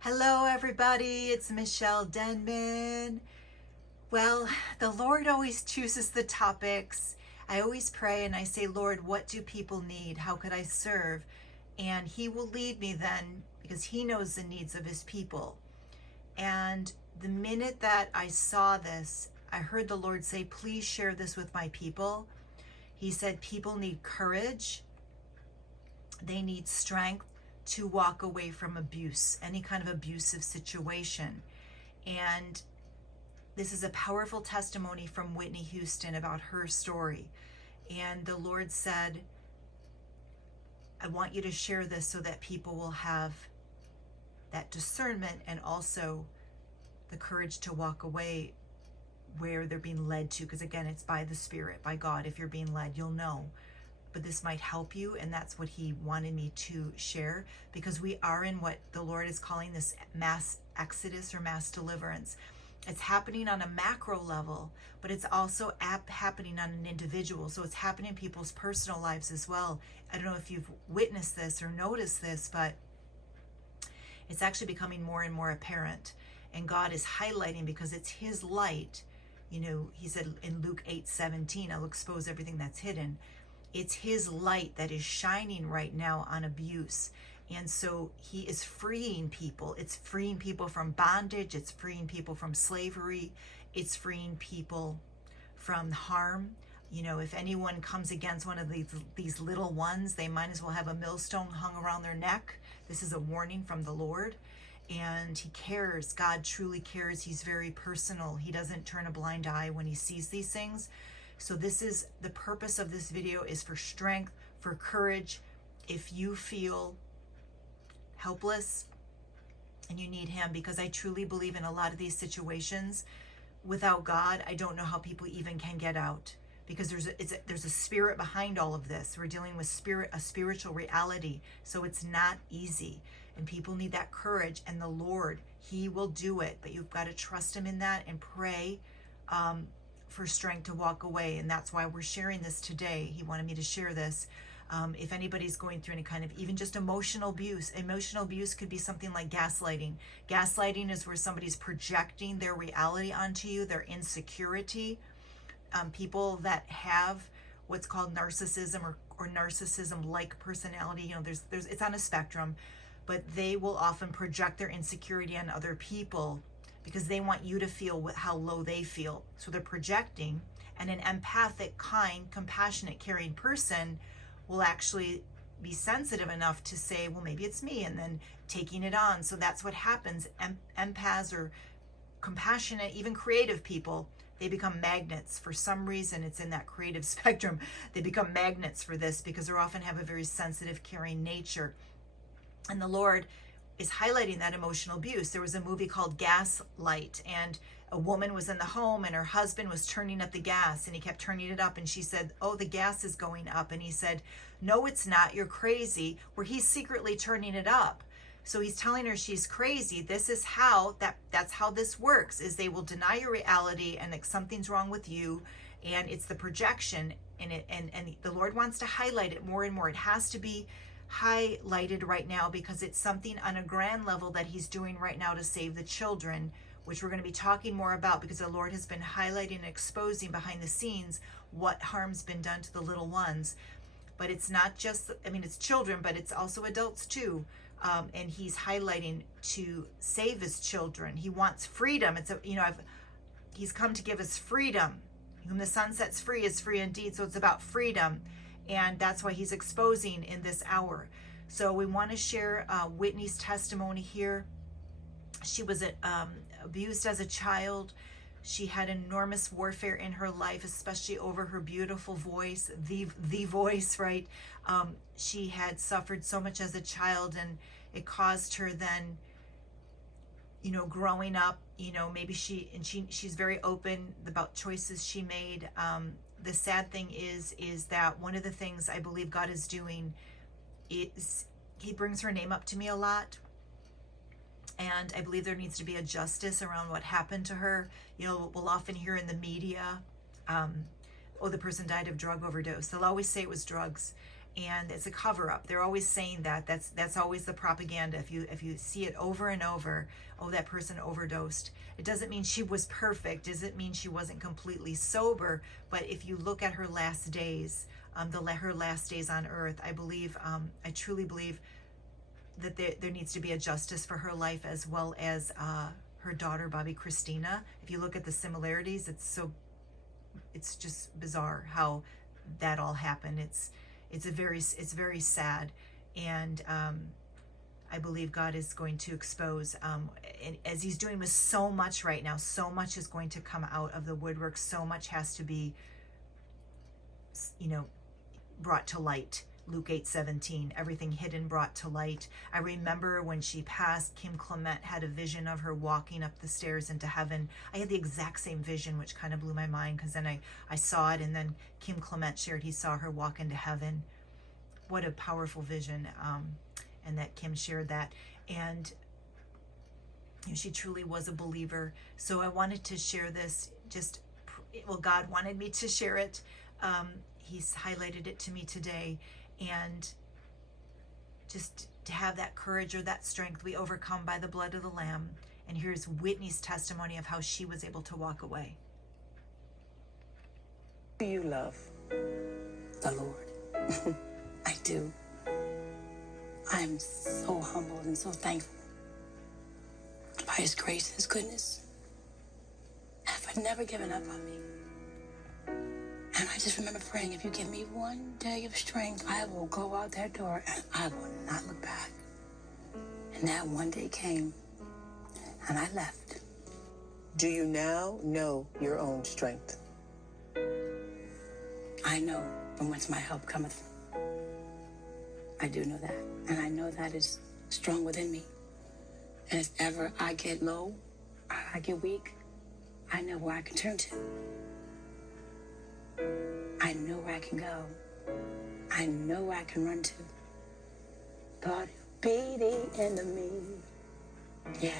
Hello, everybody. It's Michele Denman. Well, the Lord always chooses the topics. I always pray and I say, Lord, what do people need? How could I serve? And He will lead me then because He knows the needs of His people. And the minute that I saw this, I heard the Lord say, please share this with my people. He said, people need courage. They need strength to walk away from abuse, any kind of abusive situation. And this is a powerful testimony from Whitney Houston about her story. And the Lord said, I want you to share this so that people will have that discernment and also the courage to walk away where they're being led to. Because again, it's by the Spirit, by God. If you're being led, you'll know. But this might help you, and that's what He wanted me to share, because we are in what the Lord is calling this mass exodus or mass deliverance. It's happening on a macro level, but it's also happening on an individual. So it's happening in people's personal lives as well. I don't know if you've witnessed this or noticed this, but it's actually becoming more and more apparent. And God is highlighting, because it's His light. You know, He said in Luke 8:17, I'll expose everything that's hidden. It's His light that is shining right now on abuse. And so He is freeing people. It's freeing people from bondage. It's freeing people from slavery. It's freeing people from harm. You know, if anyone comes against one of these little ones, they might as well have a millstone hung around their neck. This is a warning from the Lord. And He cares. God truly cares. He's very personal. He doesn't turn a blind eye when He sees these things. So this is the purpose of this video, is for strength, for courage. If you feel helpless and you need Him, because I truly believe in a lot of these situations, without God, I don't know how people even can get out, because there's a spirit behind all of this. We're dealing with a spiritual reality. So it's not easy, and people need that courage, and the Lord, He will do it, but you've got to trust Him in that and pray for strength to walk away. And that's why we're sharing this today. He wanted me to share this. If anybody's going through any kind of even just emotional abuse could be something like gaslighting. Gaslighting is where somebody's projecting their reality onto you, their insecurity. People that have what's called narcissism or narcissism-like personality, you know, there's it's on a spectrum, but they will often project their insecurity on other people, because they want you to feel how low they feel. So they're projecting, and an empathic, kind, compassionate, caring person will actually be sensitive enough to say, well, maybe it's me, and then taking it on. So that's what happens. Empaths or compassionate, even creative people, they become magnets. For some reason, it's in that creative spectrum. They become magnets for this, because they often have a very sensitive, caring nature. And the Lord is highlighting that emotional abuse. There was a movie called Gaslight, and a woman was in the home and her husband was turning up the gas, and he kept turning it up, and she said, oh, the gas is going up. And he said, no, it's not, you're crazy, where he's secretly turning it up. So he's telling her she's crazy. This is how that's how this works, is they will deny your reality and like something's wrong with you, and it's the projection, and the Lord wants to highlight it more and more. It has to be highlighted right now, because it's something on a grand level that He's doing right now to save the children, which we're going to be talking more about, because the Lord has been highlighting and exposing behind the scenes what harm's been done to the little ones. But it's not just, I mean, it's children, but it's also adults too. And He's highlighting to save His children. He wants freedom. He's come to give us freedom. Whom the Son sets free is free indeed. So it's about freedom. And that's why He's exposing in this hour. So we want to share Whitney's testimony here. She was abused as a child. She had enormous warfare in her life, especially over her beautiful voice, the voice, right? She had suffered so much as a child, and it caused her then, you know, growing up, you know, maybe she's very open about choices she made. The sad thing is that one of the things I believe God is doing is He brings her name up to me a lot. And I believe there needs to be a justice around what happened to her. You know, we'll often hear in the media, oh, the person died of drug overdose. They'll always say it was drugs. and it's a cover-up. They're always saying that. That's always the propaganda. If you see it over and over, oh, that person overdosed. It doesn't mean she was perfect. Doesn't mean she wasn't completely sober. But if you look at her last days, her last days on earth, I truly believe that there needs to be a justice for her life, as well as her daughter, Bobbi Kristina. If you look at the similarities, it's just bizarre how that all happened. It's very sad, and I believe God is going to expose, and as he's doing with so much right now, so much is going to come out of the woodwork. So much has to be, brought to light. Luke 8:17, everything hidden brought to light. I remember when she passed, Kim Clement had a vision of her walking up the stairs into heaven. I had the exact same vision, which kind of blew my mind, because then I saw it, and then Kim Clement shared he saw her walk into heaven. What a powerful vision, and that Kim shared that. And she truly was a believer. So I wanted to share this, God wanted me to share it. He's highlighted it to me today. And just to have that courage or that strength, we overcome by the blood of the Lamb. And here's Whitney's testimony of how she was able to walk away. Do you love the Lord? I do. I'm so humbled and so thankful by his grace and his goodness, and for never giving up on me. And I just remember praying, if you give me one day of strength, I will go out that door and I will not look back. And that one day came, and I left. Do you now know your own strength? I know from whence my help cometh. I do know that. And I know that is strong within me. And if ever I get low, I get weak, I know where I can turn to. I know where I can go. I know where I can run to. God, be the enemy. Yeah.